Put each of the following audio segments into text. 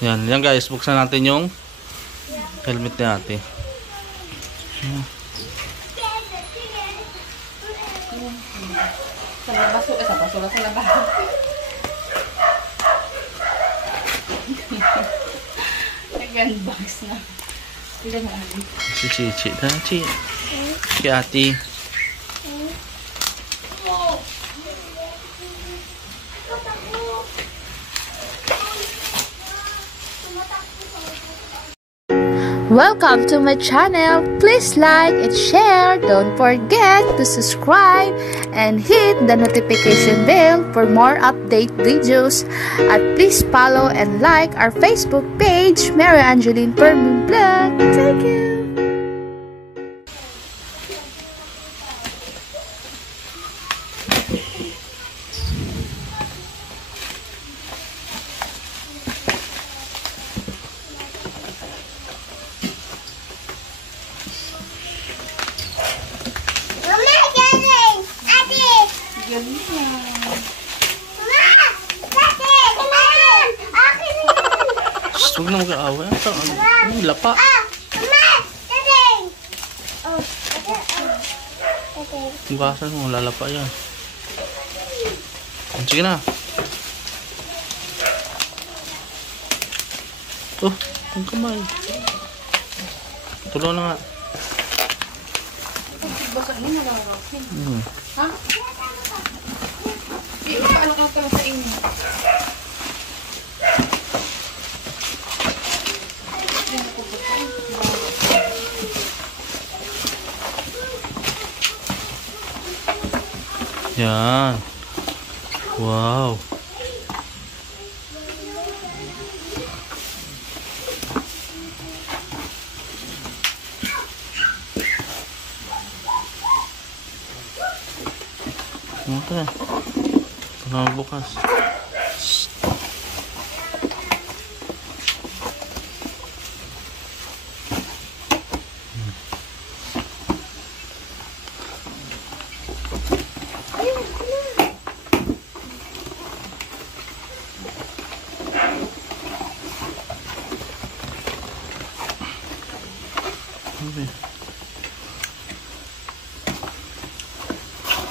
Yan, yan guys, buksan natin yung helmet ni ate. Sa labas o sa basura sa labas. Nag-unbox na. Pila na ali. Si Chichi na, Chi. Si ate. Welcome to my channel. Please like and share. Don't forget to subscribe and hit the notification bell for more update videos. At please follow and like our Facebook page, Mary Angeline Permin Vlog. Thank you. Huwag na mag-aaway. Ano? Lapa. Bukasan mo, lalapa yan. Sige na. Oh, ang kamay. Tulong na nga. Ha? Paano ka pala sa inyo? Yan. Wow. Ano ito? Ito na bukas.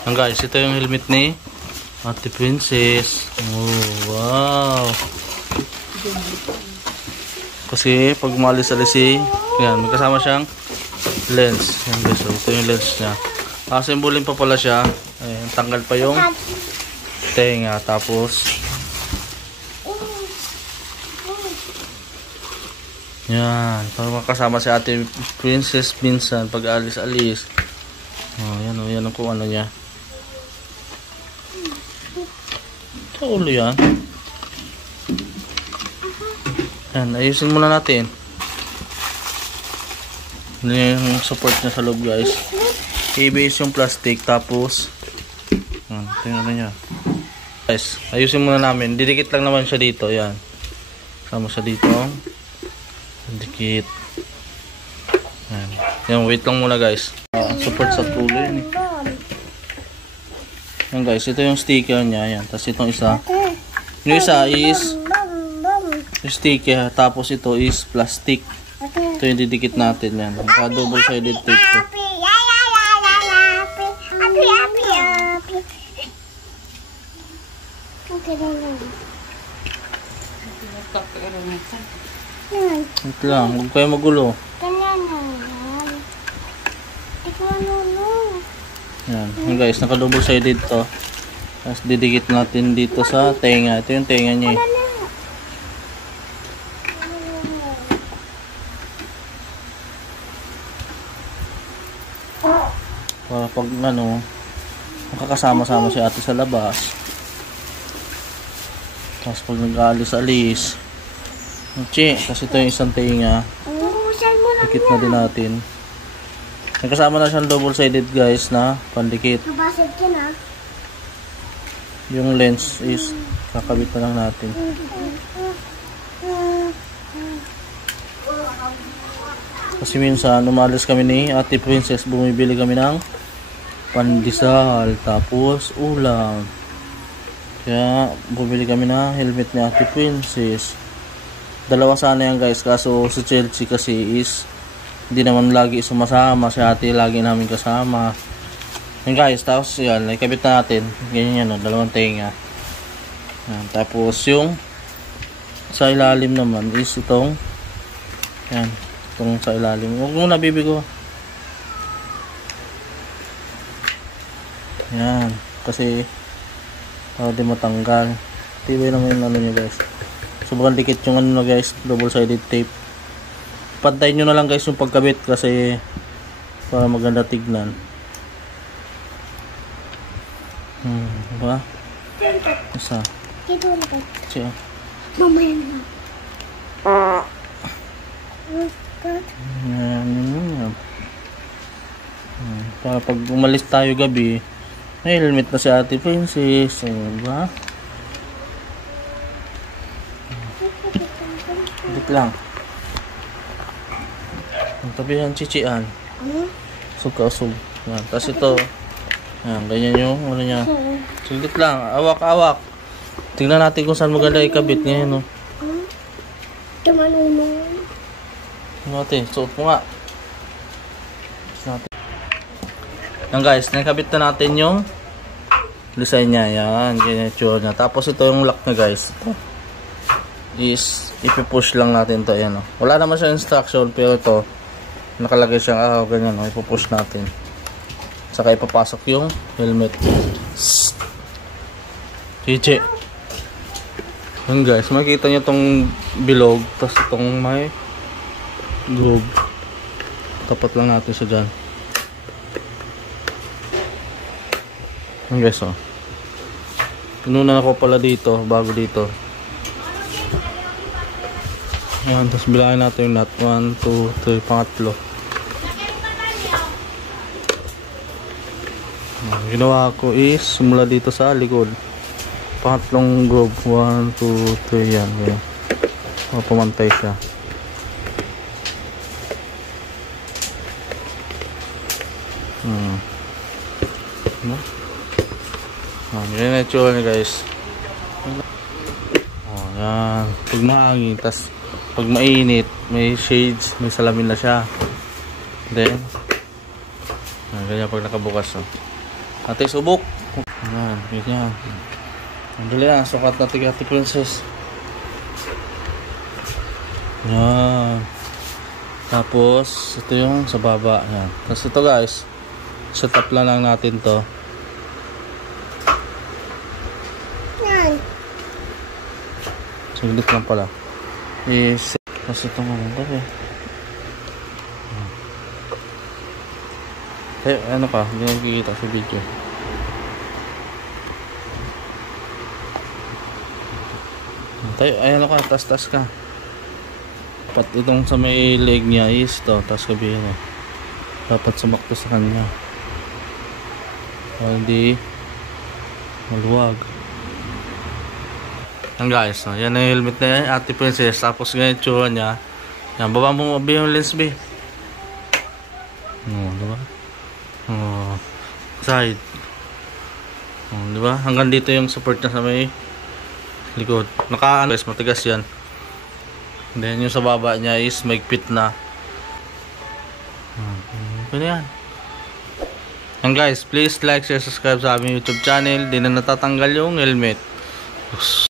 Guys, ito yung helmet ni Ate Princess. Oh, wow. Kasi pag umalis-alisi, yan, may kasama siyang lens. Yan guys, so, ito yung lens niya. Asimbolin pa pala siya. Ayan, tanggal pa yung tenga. Tapos yan, para makasama si Ate Princess minsan pag alis-alis. Oh, yan ang kung ano niya. Sa ulo yan. Yan, ayusin muna natin. Ano yung support niya sa loob guys. ABS yung plastic. Tapos yan, tingnan niya guys, ayusin muna namin. Didikit lang naman siya dito. Yan, sama siya dito. Dikit. Yan, wait lang muna guys. Support sa tulo yan eh. Yan guys, ito yung sticker niya. Yan. Tapos itong isa. Yung isa is yung sticker. Tapos ito is plastic. Ito yung didikit natin. Yan. Naka double sided tape to. Ito lang. Huwag kayo magulo. Yan guys, naka double sided to. Tapos didikit natin dito sa tenga. Ito yung tenga niya eh. Para pag ano, makakasama-sama si ate sa labas. Tapos pag nag-alis-alis, kasi ito yung isang tenga, dikit na din natin. Nagkasama na siyang double sided guys na pandikit. Yung lens is kakabit na lang natin. Kasi minsan umalis kami ni Ate Princess, bumibili kami ng pandesal tapos ulam. Kaya bumili kami na helmet ni Ate Princess. Dalawa sana yan guys, kaso si Chelsea kasi is hindi naman lagi sumasama, si ate lagi namin kasama. Yan guys, tapos yan, ikabit na natin. Ganyan yan, dalawang tenga. Yan, tapos yung sa ilalim naman is itong yan, itong sa ilalim. Huwag muna bibigo. Yan, kasi para di matanggal. Tibay naman yung ano nyo guys. Sobrang dikit yung ano na guys, double sided tape. Pantayin nyo na lang guys yung pagkabit kasi para maganda tignan. Diba? Isa. Siya. Mamaya na. Yan. Para pag umalis tayo gabi, may helmet na si Ate Princess. Diba? Dito lang. Ang tabi yan, chichian. Sug-kasug. Tapos ito. Yan, ganyan yung ano niya. Sulit lang. Awak-awak. Tingnan natin kung saan maganda ikabit. Ngayon, no? Tumanunong. Natin, suot mo nga. Yan guys, nakabit na natin yung design niya. Yan, ganyan yung niya. Tapos ito yung lock na guys. Ito is ipipush lang natin to. Yan, no? Wala naman siya instruction pero ito nakalagay siyang ganyan, no? Ipupush natin. Saka ipapasok yung helmet. Chiche. Yan guys, makikita nyo itong bilog. Tapos itong may groove. Tapat lang natin siya dyan. Yan guys, oh. Pinuna ako pala dito, bago dito. Yan, tapos bilangin natin yung nut. 1, 2, 3, pangatlo. Ginawa ko is simula dito sa likod. Pangatlong groove. 1, 2, 3, yan. Pumantay siya. Yan na itsura niya guys. Yan. Pag mahangin, tas pag mainit, may shades, may salamin na siya. Then ganyan pag nakabukas. Ate, subok. Yan, ganyan. Andali na, sukat natin Ate Princess. Yan. Tapos, ito yung sa baba. Yan. Tapos ito guys, set up lang natin to. Yan. Saglit lang pala. Tapos ito nga lang tayo. Ano ka? Hindi na nakikita sa video. Tayo, ayan ka, tas ka. Dapat itong sa may leg niya is to, tas kabihin eh. Dapat sumakto sa kanya. Hindi maluwag. Yan guys, no? Yan ang helmet na yan, Ate Princess. Tapos ganyan tsura niya. Yan, baba mo mabi yung lens be. Diba? Side. Diba? Hanggang dito yung support niya sa may likod. Naka-ano guys, matigas yan. Then yung sa baba niya is maigpit na. Ano yan? And guys, please like, share, subscribe sa aming YouTube channel. Di na natatanggal yung helmet.